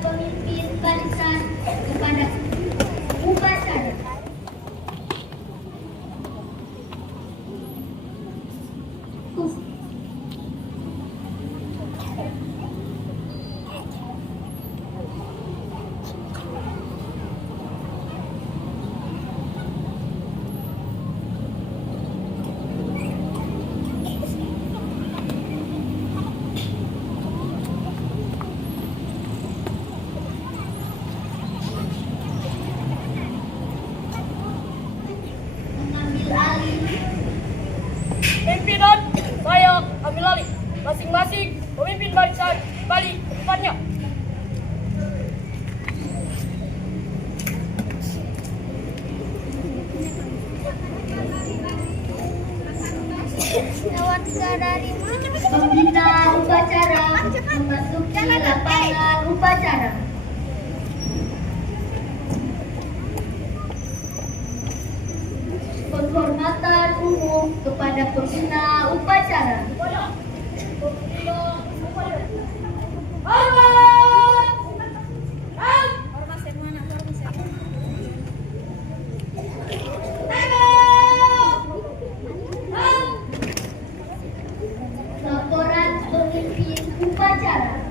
pemimpin barisan kepada upacara. Pimpinan, saya ambil alih. Masing-masing pemimpin barisan kembali ke tempatnya. Pembina upacara memasuki lapangan upacara. Penghormatan umum kepada pembina upacara. Laporan pemimpin upacara.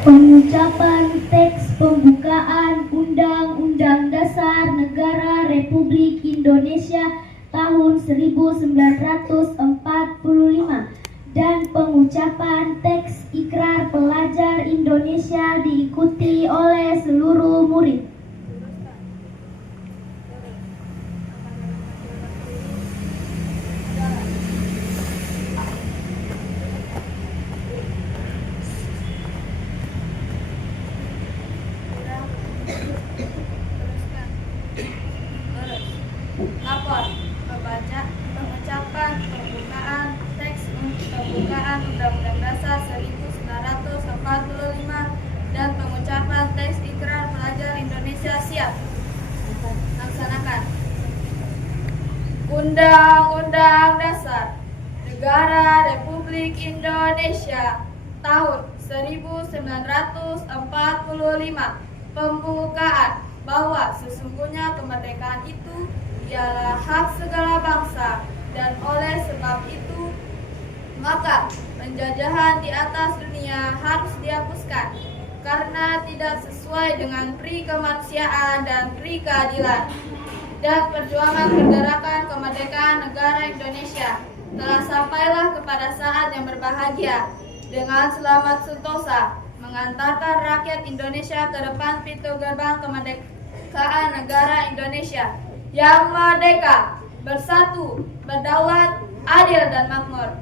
Pengucapan teks pembukaan Undang-Undang Dasar Negara Republik Indonesia tahun 1945 dan pengucapan teks Ikrar Pelajar Indonesia diikuti oleh seluruh murid. Lapor membaca pengucapan pembukaan teks pembukaan Undang-Undang Dasar 1945 dan pengucapan teks Ikrar Pelajar Indonesia. Siap. Laksanakan. Undang-Undang Dasar Negara Republik Indonesia tahun 1945. Pembukaan bahwa sesungguhnya kemerdekaan itu ialah hak segala bangsa, dan oleh sebab itu maka penjajahan di atas dunia harus dihapuskan karena tidak sesuai dengan pri kemanusiaan dan pri keadilan. Dan perjuangan pergerakan kemerdekaan negara Indonesia telah sampailah kepada saat yang berbahagia dengan selamat sentosa mengantarkan rakyat Indonesia ke depan pintu gerbang kemerdekaan negara Indonesia yang merdeka, bersatu, berdaulat, adil dan makmur.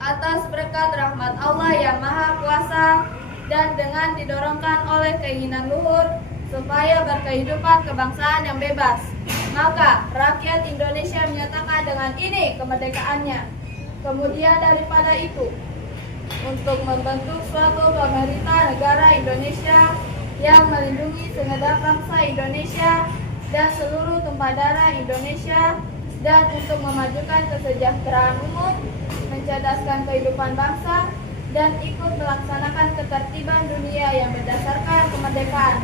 Atas berkat rahmat Allah yang Maha Kuasa dan dengan didorongkan oleh keinginan luhur supaya berkehidupan kebangsaan yang bebas, maka rakyat Indonesia menyatakan dengan ini kemerdekaannya. Kemudian daripada itu, untuk membentuk suatu pemerintah negara Indonesia yang melindungi segenap bangsa Indonesia dan seluruh tumpah darah Indonesia, dan untuk memajukan kesejahteraan umum, mencerdaskan kehidupan bangsa, dan ikut melaksanakan ketertiban dunia yang berdasarkan kemerdekaan,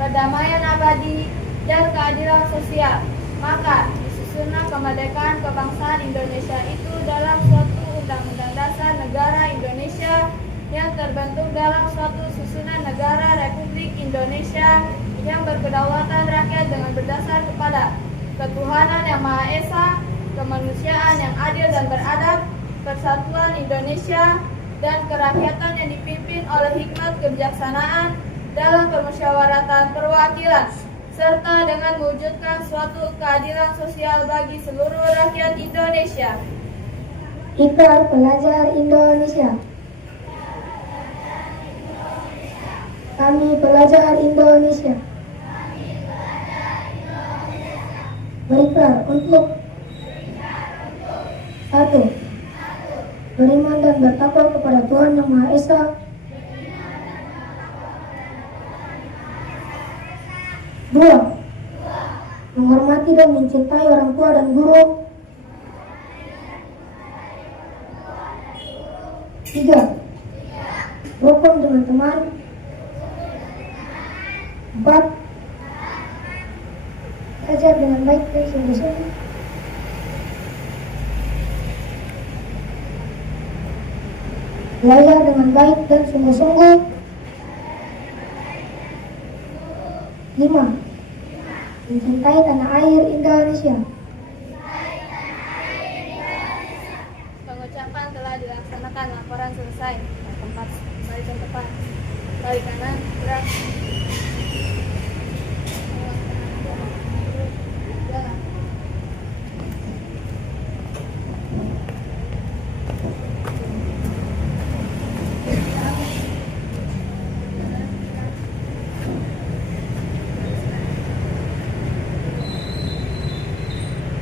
perdamaian abadi, dan keadilan sosial. Maka disusunlah kemerdekaan kebangsaan Indonesia itu dalam suatu Undang-Undang Dasar Negara Indonesia yang terbentuk dalam suatu susunan negara Republik Indonesia yang berkedaulatan rakyat dengan berdasar kepada ketuhanan yang Maha Esa, kemanusiaan yang adil dan beradab, persatuan Indonesia, dan kerakyatan yang dipimpin oleh hikmat kebijaksanaan dalam permusyawaratan perwakilan, serta dengan mewujudkan suatu keadilan sosial bagi seluruh rakyat Indonesia. Ikrar Pelajar Indonesia. Kami pelajar Indonesia. Berikrar untuk 1. Beriman dan bertakwa kepada Tuhan Yang Maha Esa. 2. Menghormati dan mencintai orang tua dan guru. 3. Rukun dengan teman. 4. Belajar dengan baik dan sungguh-sungguh. 5. Belajar dengan baik dan sungguh-sungguh. 5. Mencintai tanah air Indonesia. Pengucapan telah dilaksanakan, laporan selesai. Tempat balik ke depan, balik kanan, gerak.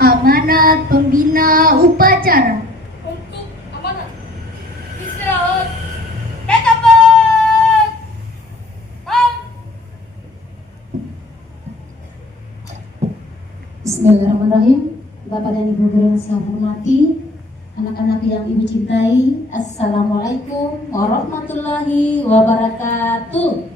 Amanat pembina upacara. Untuk amanat istirahat ke tempat. Bismillahirrahmanirrahim. Bapak dan Ibu guru yang saya hormati, anak-anak yang Ibu cintai, Assalamualaikum warahmatullahi wabarakatuh.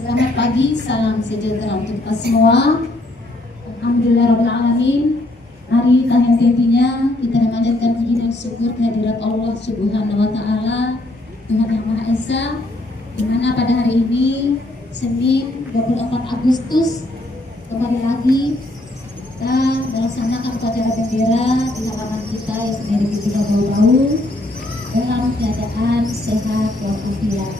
Selamat pagi, salam sejahtera untuk kita semua. Alhamdulillahirabbil alamin. bersyukur kehadirat Allah Subhanahu wa Ta'ala, Tuhan Yang Maha Esa, di mana pada hari ini Senin 24 Agustus kembali lagi kita melaksanakan upacara bendera di halaman kita yang sendiri Tiga Bau-Bau dalam keadaan sehat walafiat.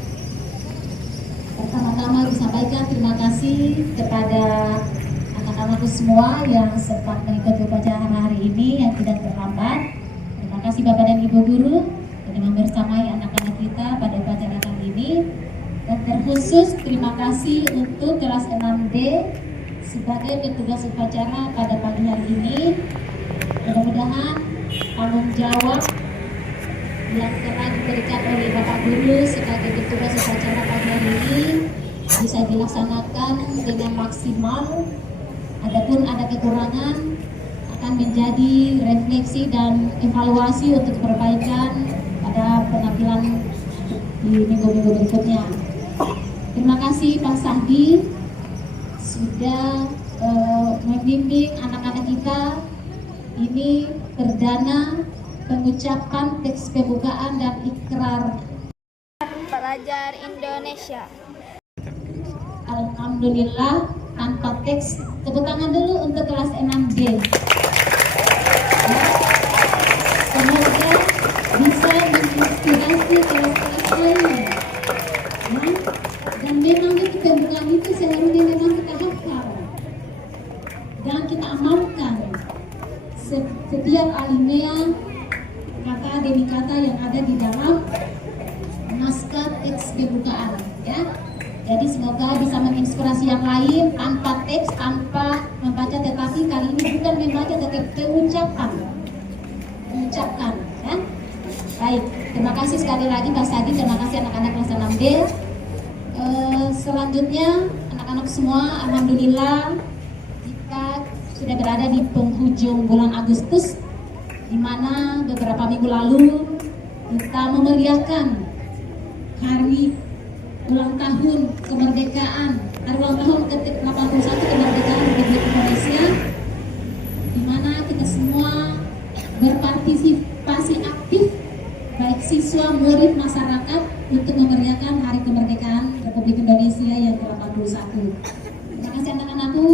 Pertama-tama disampaikan terima kasih kepada anak-anakku semua yang sempat mengikuti upacara hari ini yang tidak terlambat. Terima kasih Bapak dan Ibu Guru yang membersamai anak-anak kita pada upacara kali ini. Dan terkhusus terima kasih untuk kelas 6D sebagai petugas upacara pada pagi hari ini. Mudah-mudahan tanggung jawab yang telah diberikan oleh Bapak Guru sebagai petugas upacara pagi hari ini bisa dilaksanakan dengan maksimal. Adapun ada kekurangan akan menjadi refleksi dan evaluasi untuk perbaikan pada penampilan di minggu-minggu berikutnya. Terima kasih Pak Sahdi sudah membimbing anak-anak kita. Ini perdana pengucapan teks pembukaan dan ikrar Pelajar Indonesia. Alhamdulillah tanpa teks. Tepuk tangan dulu untuk kelas 6D. Semoga bisa menginspirasi kelas-kelas lain. Dan memang itu pembukaan itu seharusnya memang kita hafal dan kita amalkan setiap alinea kata demi kata yang ada di dalam naskah teks pembukaan, ya. Jadi semoga bisa menginspirasi yang lain tanpa teks, tanpa membaca, tetapi kali ini bukan membaca tetapi mengucapkan, ya. Baik, terima kasih sekali lagi Pak Sadi, terima kasih anak-anak kelas 6D. Selanjutnya anak-anak semua, alhamdulillah kita sudah berada di penghujung bulan Agustus, di mana beberapa minggu lalu kita memeriahkan hari ulang tahun kemerdekaan, hari ulang tahun ke-81 kemerdekaan Republik Indonesia, di mana kita semua berpartisipasi aktif, baik siswa, murid, masyarakat, untuk memeriahkan hari kemerdekaan Republik Indonesia yang ke-81. Terima kasih anak-anakku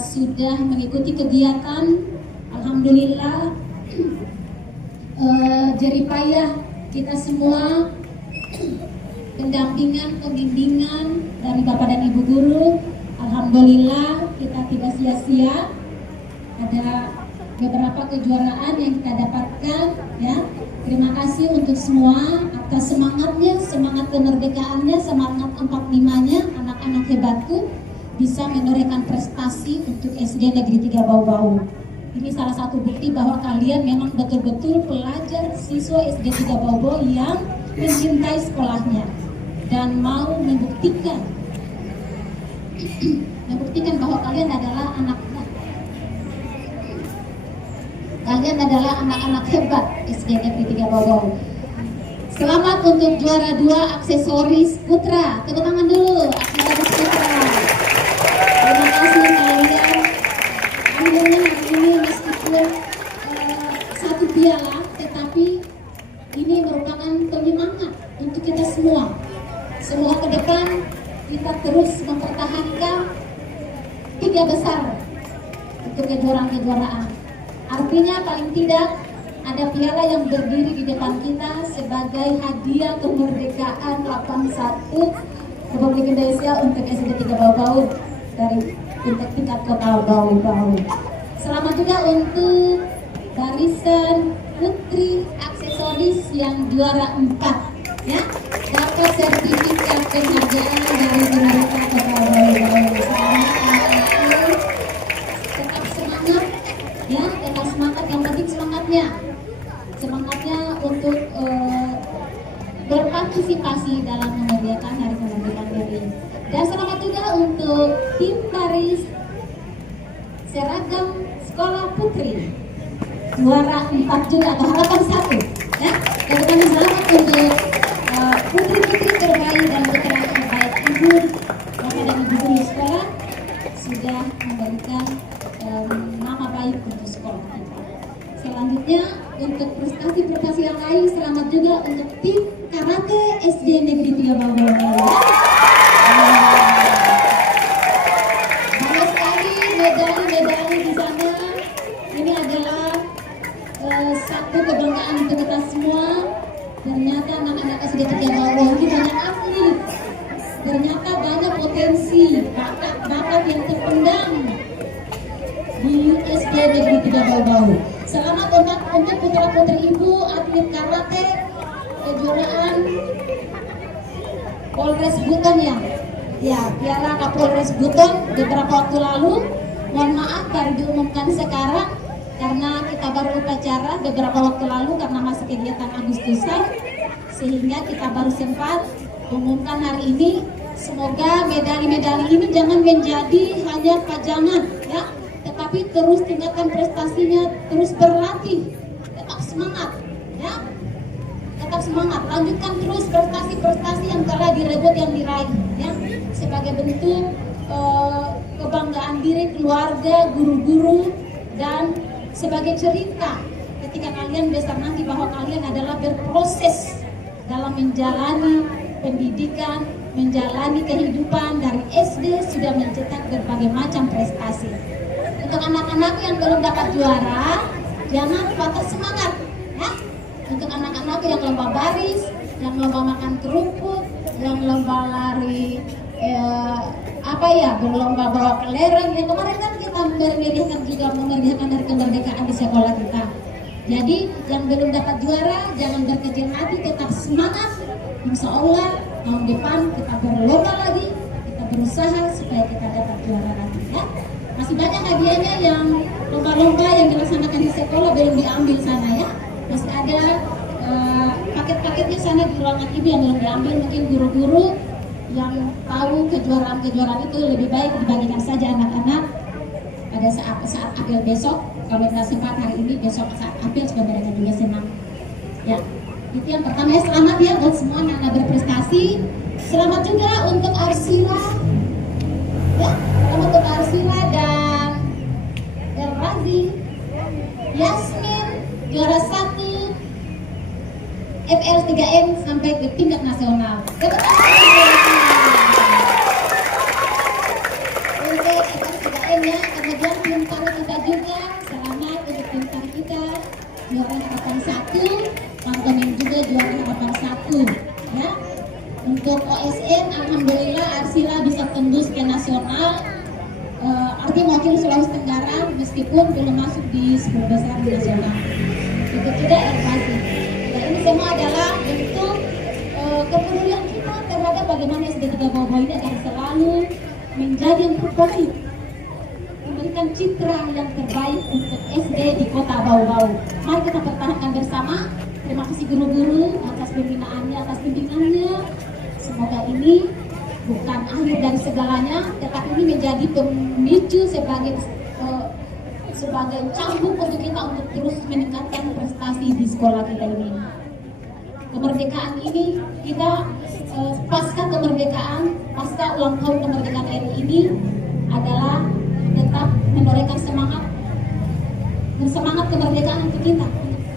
sudah mengikuti kegiatan. Alhamdulillah jeripayah kita semua, pendampingan, pembimbingan dari Bapak dan Ibu Guru. Alhamdulillah kita tidak sia-sia. Ada beberapa kejuaraan yang kita dapatkan, ya. Terima kasih untuk semua atas semangatnya, semangat kemerdekaannya, semangat 45-nya, anak-anak hebatku bisa menorehkan prestasi untuk SD Negeri 3 Bau-Bau. Ini salah satu bukti bahwa kalian memang betul-betul pelajar siswa SD 3 Bau-Bau yang mencintai sekolahnya dan mau membuktikan bahwa kalian adalah anak-anak hebat SD Negeri 3 Bau-Bau. Selamat untuk juara 2 aksesoris putra. Tepuk tangan dulu aksesoris putra. Terima kasih kalian. Alhamdulillah hari ini meskipun satu piala, tetapi ini merupakan penyemangat untuk kita semua. Semoga ke depan kita terus mempertahankan 3 besar untuk kejuaraan-kejuaraan. Artinya paling tidak ada piala yang berdiri di depan kita sebagai hadiah kemerdekaan 81 Republik Indonesia untuk SD 3 Bau-Bau dari tingkat kota Bau-Bau. Selamat juga untuk barisan putri aksesoris yang juara 4, ya, dapat sertifikat penghargaan dari pemerintah kota Bau-Bau. Selamat anak-anakku, tetap semangat, ya, tetap semangat. Yang penting semangatnya untuk berpartisipasi dalam memeriahkan hari kemerdekaan RI. Dan selamat juga untuk tim baris seragam sekolah putri juara 4 juga atau harapan 1, ya. Dan kami selamat untuk putri-putri terbaik dan putra terbaik. Ibu Bapak dan Ibu Guru sekolah sudah memberikan nama baik untuk sekolah kita. Selanjutnya untuk Karate SD Negeri 3 Bawang. Banyak sekali medali-medali di sana. Ini adalah satu kebanggaan untuk kita semua. Ternyata anak-anak SD 3 Bawang ini banyak atlet. Ternyata banyak potensi, bakat-bakat yang terpendam di SD Negeri 3 Bau-Bau. Selamat untuk putra-putri ibu atlet karate kejuaraan Polres Buton ya Piala Kapolres Buton beberapa waktu lalu. Mohon maaf baru diumumkan sekarang karena kita baru upacara beberapa waktu lalu karena masih kegiatan Agustusan, sehingga kita baru sempat umumkan hari ini. Semoga medali-medali ini jangan menjadi hanya pajangan ya, tetapi terus tingkatkan prestasinya, terus berlatih, tetap semangat ya, tetap semangat, lanjutkan terus prestasi-prestasi yang telah direbut, yang diraih ya, sebagai bentuk kebanggaan diri keluarga, guru-guru, dan sebagai cerita ketika kalian besar nanti bahwa kalian adalah berproses dalam menjalani pendidikan, menjalani kehidupan dari SD sudah mencetak berbagai macam prestasi. Untuk anak-anak yang belum dapat juara, jangan patah semangat ya. Untuk anak-anak yang lomba baris, yang lomba makan kerupuk, yang lomba lari berlomba bawa kelereng, yang kemarin kan kita memeriahkan hari kemerdekaan di sekolah kita. Jadi yang belum dapat juara jangan berkecil hati, tetap semangat. Insya Allah tahun depan kita berlomba lagi, kita berusaha supaya kita dapat juara lagi ya. Masih banyak hadiahnya yang lomba-lomba yang dilaksanakan di sekolah belum diambil sana ya. Masih ada paket-paketnya sana di ruangan ibu yang belum diambil. Mungkin guru-guru yang tahu kejuaraan-kejuaraan itu lebih baik dibagikan saja anak-anak pada saat apel besok. Kalau tidak sempat hari ini, besok saat apel supaya mereka juga senang ya. Itu yang pertama ya. Selamat ya buat semua anak-anak berprestasi. Selamat juga untuk Arsila ya, selamat untuk Arsila dan Razi, Yasmin juara 1 FL 3M sampai ke tingkat nasional. Untuk FL 3M ya. Kemudian pintar kita juga, selamat untuk pintar kita juara harapan 1, Pantomim juga juara harapan 1 ya. Untuk OSN alhamdulillah Arsila bisa tembus ke nasional, artinya mewakili Sulawesi Tenggara meskipun belum masuk di 10 besar di nasional. Itu juga Ervasi. Dan ini semua adalah bentuk kepedulian kita terhadap bagaimana SD 3 Bau-Bau ini akan selalu menjadi yang terbaik, memberikan citra yang terbaik untuk SD di kota Bau-Bau. Mari kita pertahankan bersama. Terima kasih guru-guru atas bimbingannya. Semoga ini bukan akhir dari segalanya, tetapi ini menjadi pemicu sebagai cambuk untuk kita untuk terus meningkatkan prestasi di sekolah kita ini. Kemerdekaan ini kita pasca kemerdekaan, pasca ulang tahun kemerdekaan RI ini adalah tetap menorehkan bersemangat kemerdekaan untuk kita,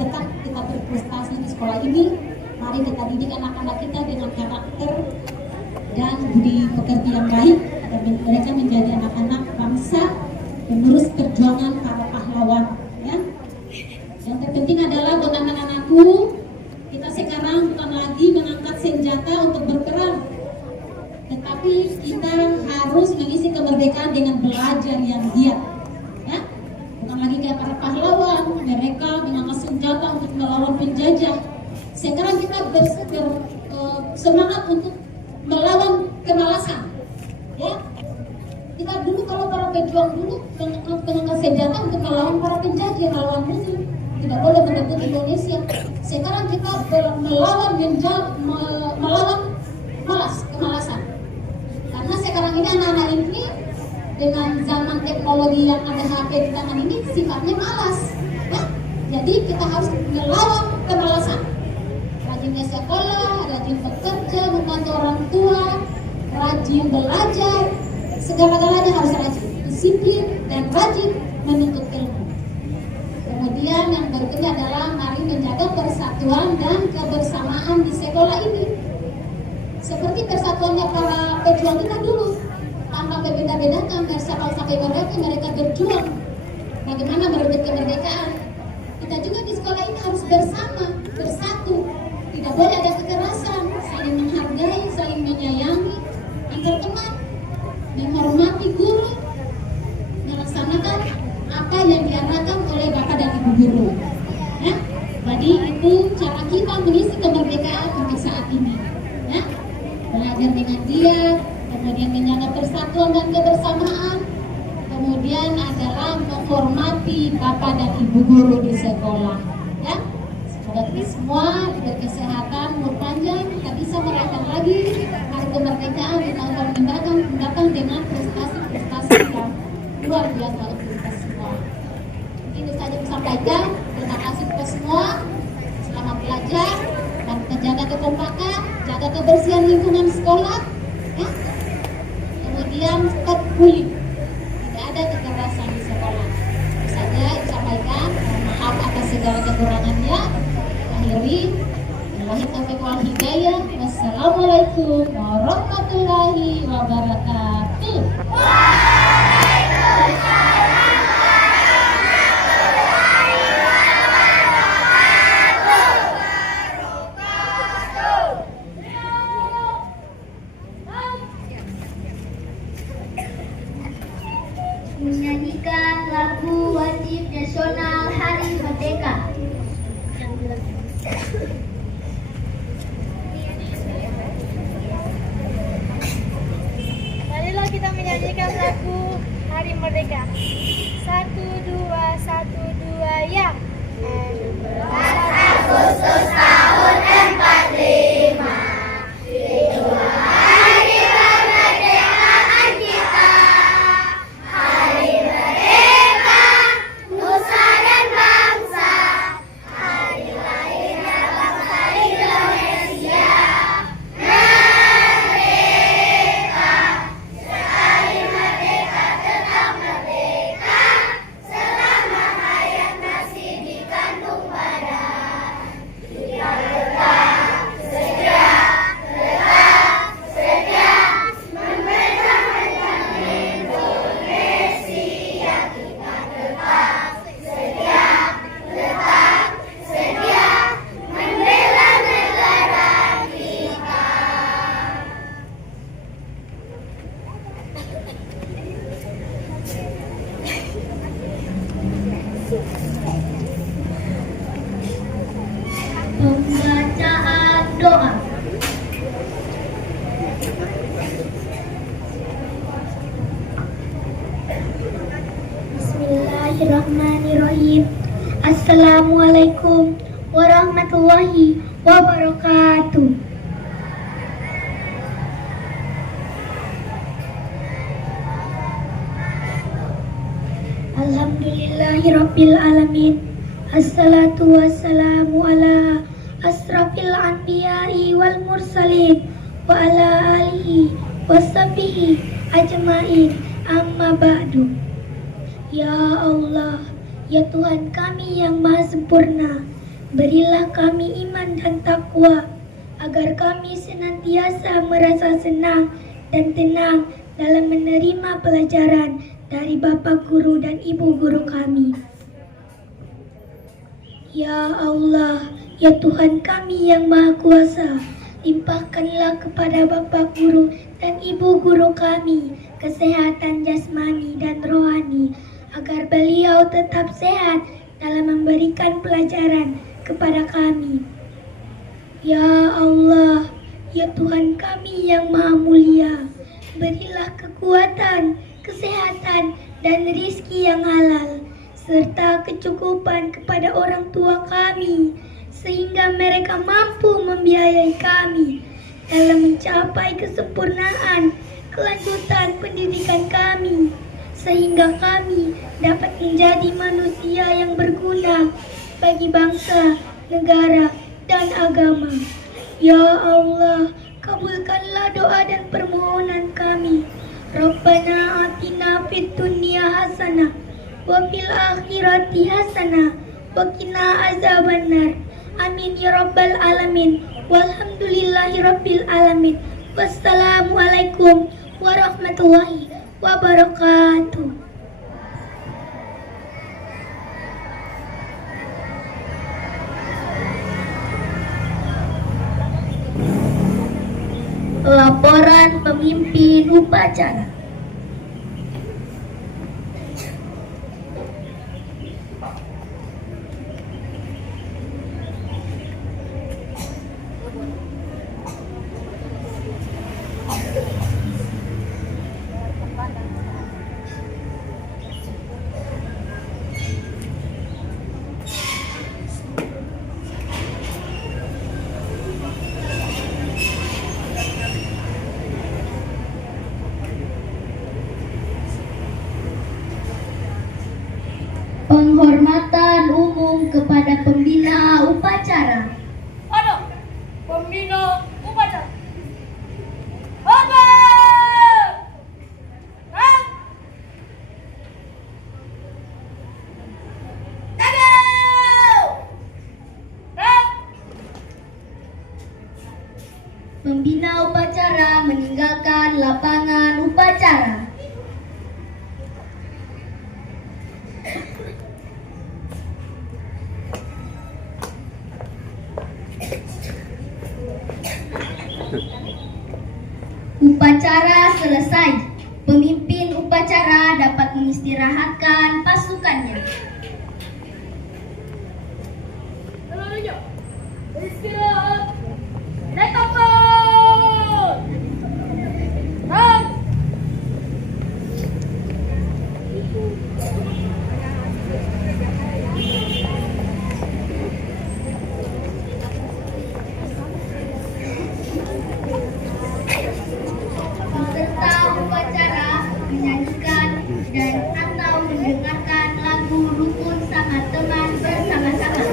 tetap kita berprestasi di sekolah ini. Mari kita didik anak-anak kita dengan karakter dan budi pekerti yang baik agar mereka menjadi anak-anak bangsa penerus perjuangan para pahlawan ya. Yang terpenting adalah buat anak-anakku, kita sekarang bukan lagi mengangkat senjata untuk berperang, tetapi kita harus mengisi kemerdekaan dengan belajar yang giat ya. Bukan lagi kayak para pahlawan, mereka mengangkat senjata untuk melawan penjajah. Sekarang kita semangat untuk melawan kemalasan ya. Kita dulu kalau para pejuang dulu mengangkat senjata untuk melawan para penjajah, melawan musuh, tidak boleh merebut Indonesia. Sekarang kita melawan kemalasan. Karena sekarang ini anak-anak ini dengan zaman teknologi yang ada HP di tangan ini sifatnya malas ya. Jadi kita harus melawan kemalasan. Rajin ke sekolah, rajin bekerja, membantu orang tua, rajin belajar, segala-galanya harus rajin, disiplin dan rajin menuntut ilmu. Kemudian yang berikutnya adalah mari menjaga persatuan dan kebersamaan di sekolah ini. seperti persatuannya para pejuang kita dulu, tanpa berbeda-bedakan sampai mereka berjuang bagaimana merebut kemerdekaan. Kita juga di sekolah ini harus bersama, bersatu, tidak boleh ada kekerasan, saling menghargai, saling menyayangi antar teman, menghormati guru, melaksanakan apa yang diarahkan oleh Bapak dan Ibu guru. Ya? Jadi itu cara kita mengisi kemerdekaan untuk saat ini. Ya? Belajar dengan giat, kemudian menjaga persatuan dan kebersamaan, kemudian adalah menghormati Bapak dan Ibu guru di sekolah. Ya? Semoga kita semua diberi kesehatan, umur panjang, kita bisa merayakan lagi hari kemerdekaan di tahun mendatang dengan prestasi-prestasi yang luar biasa untuk kita semua. Mungkin itu saja saya sampaikan. Terima kasih kepada semua. Selamat belajar dan kita jaga kekompakan, jaga kebersihan lingkungan sekolah. Ya? Kemudian stop bullying. Tidak ada kekerasan di sekolah. Itu saja yang sampaikan. Maaf atas segala kekurangannya. Akhiri. Wabillahi taufiq wal hidayah. Wassalamualaikum warahmatullahi wabarakatuh. Menyanyikan lagu wajib nasional Hari Merdeka. Marilah kita menyanyikan lagu Hari Merdeka. 1, 2, 1, 2, ya. Agustus tahun 45. Hari kemerdekaan kita. Hari merdeka, nusa dan bangsa. Hari lahirnya bangsa Indonesia. Merdeka, sekali merdeka tetap merdeka. Selama hayat masih dikandung badan. Kita tetap setia, mempertahankan Indonesia. Kita tetap setia, membela negara kita. Pembacaan doa. Bismillahirrahmanirrahim. Assalamualaikum warahmatullahi wabarakatuh. Alhamdulillahirabbil alamin. Assalatu wassalamu ala asrafil anbiya'i wal mursalin wa ala alihi washabihi ajmain. Amma ba'du. Ya Allah, ya Tuhan kami yang maha sempurna, berilah kami iman dan takwa, agar kami senantiasa merasa senang dan tenang dalam menerima pelajaran dari Bapak Guru dan Ibu Guru kami. Ya Allah, ya Tuhan kami yang Maha Kuasa, limpahkanlah kepada Bapak Guru dan Ibu Guru kami kesehatan jasmani dan rohani, agar beliau tetap sehat dalam memberikan pelajaran kepada kami. Ya Allah, ya Tuhan kami yang Maha Mulia, berilah kekuatan, kesehatan, dan rizki yang halal, serta kecukupan kepada orang tua kami, sehingga mereka mampu membiayai kami dalam mencapai kesempurnaan kelanjutan pendidikan kami, sehingga kami dapat menjadi manusia yang berguna bagi bangsa, negara, dan agama. Ya Allah, kabulkanlah doa dan permohonan kami. Rabbana atina fid dunya hasanah wa fil akhirati hasanah wa qina azabannar. Amin ya rabbal alamin. Walhamdulillahi rabbil alamin. Wassalamualaikum warahmatullahi wabarakatuh. Laporan pemimpin upacara. Penghormatan umum kepada pembina upacara. Ada pembina upacara. Akbar! Hah? Tegak! Hah? Pembina upacara meninggalkan lapangan upacara. Upacara selesai. Pemimpin upacara dapat mengistirahatkan pasukannya. Selanjutnya, istirahat. Naik kapal. Hah? Peserta upacara menyanyikan dan atau mendengarkan lagu rukun sama teman bersama-sama.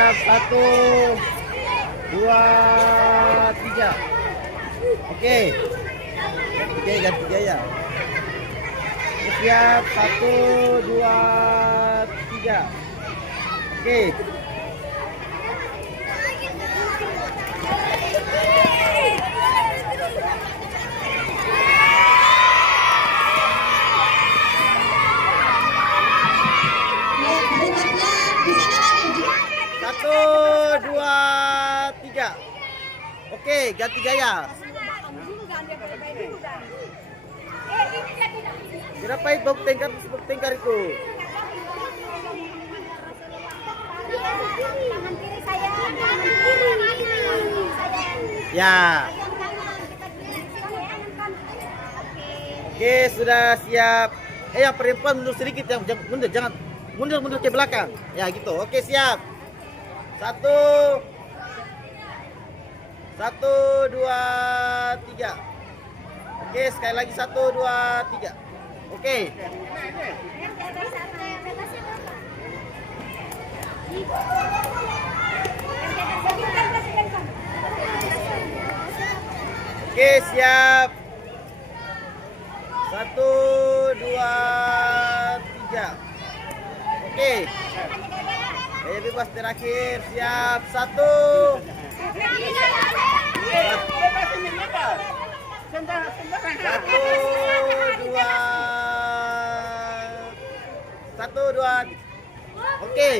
siap 1, 2, 3. Oke, ganti gaya. Siap 1, 2, 3. Oke. Ya, berikutnya di sana lagi. 1, 2, 3. Oke, ganti gaya. Berapa itu buk tengkar itu? Tangan kiri saya, tangan kiri saya. Ya. Oke, sudah siap. Yang perempuan mundur sedikit, yang mundur, jangan mundur ke belakang. Ya gitu. Oke, siap. 1, 2, 3. Oke, sekali lagi 1, 2, 3. Oke. Oke, siap. 1, 2, 3. Oke. Gaya bebas terakhir. Siap. 1. 1, 2. Oke.